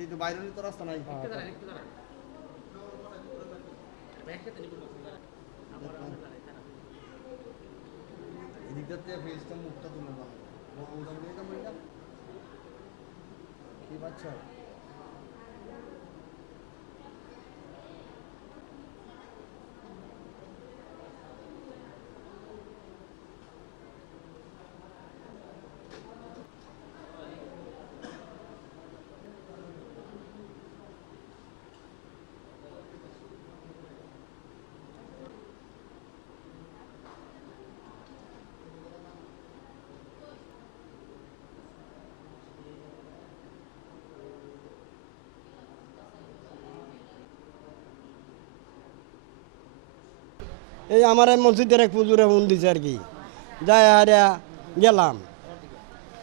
যেহেতু বাইরে তো রাস্তা নাই হ্যাঁ। এদিকটাতে ফেসটা মুখটা তুলে দাও কি বাচ্চা এই আমার মসজিদের এক পুজুরে ফোন দিছে আর কি। যাই আর গেলাম।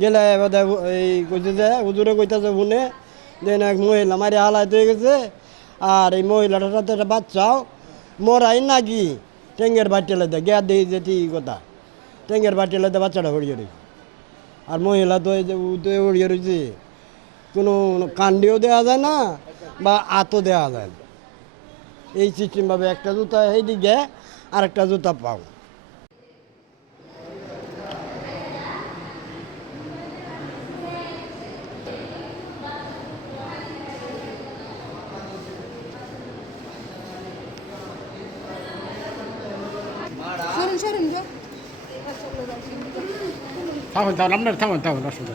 গেলে এবার এই কইছে যে, হুজুরে কইতাছে ফোনে দেন এক মহিলা মারি হালাইত হয়ে গেছে। আর এই মহিলাটার সাথে একটা বাচ্চাও মরাই নাকি টেঙ্গের দেয়। গিয়া দিই যে ঠিক কথা। টেঙ্গের দেয় বাচ্চাটা হরিয়ে রয়েছে আর মহিলা তো যে উদে হরিয়ে রয়েছে কোনো কান্ডিও দেওয়া যায় না বা আতও দেওয়া যায় না। এই সিস্টেমভাবে একটা জুতা এই দিকে আর একটা জুতা পাও। সরুন সরুন গো থাকুন থাকুন আপনার থাকুন থাকুন অসুবিধা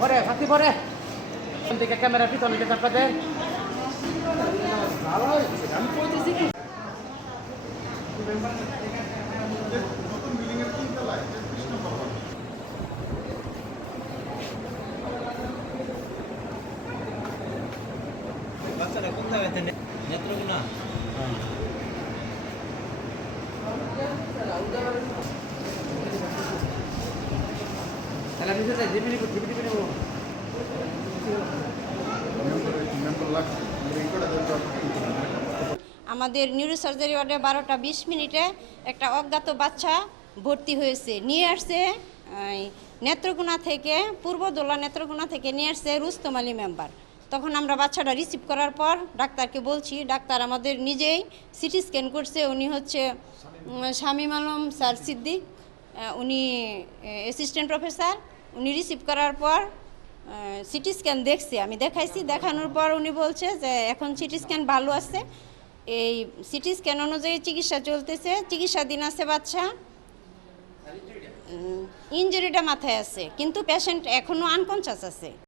পরে ফাঁকি পরে। দিকে ক্যামেরা পিছনে দিকে দেয়। বাচ্চাটা কোন জায়গাতে নেত্রকোনা তাহলে আমি সেটা জিমিনি জিমিনি জিমিনি আমাদের নিউরো সার্জারি ওয়ার্ডে বারোটা বিশ মিনিটে একটা অজ্ঞাত বাচ্চা ভর্তি হয়েছে। নিয়ে আসছে নেত্রকোনা থেকে পূর্বদোলা নেত্রকোনা থেকে নিয়ে আসছে রুস্তম আলী মেম্বার তখন আমরা বাচ্চাটা রিসিভ করার পর ডাক্তারকে বলছি, ডাক্তার আমাদের নিজেই সিটি স্ক্যান করছে, উনি হচ্ছে শামীম আলম স্যার সিদ্দিক উনি অ্যাসিস্ট্যান্ট প্রফেসর উনি রিসিভ করার পর সিটি স্ক্যান দেখছি, আমি দেখাইছি, দেখানোর পর উনি বলছে যে এখন সিটি স্ক্যান ভালো আছে। এই সিটি স্ক্যান অনুযায়ী চিকিৎসা চলতেছে, চিকিৎসাধীন আছে বাচ্চা। ইঞ্জুরিটা মাথায় আছে, কিন্তু পেশেন্ট এখনও আনকনসাস আছে।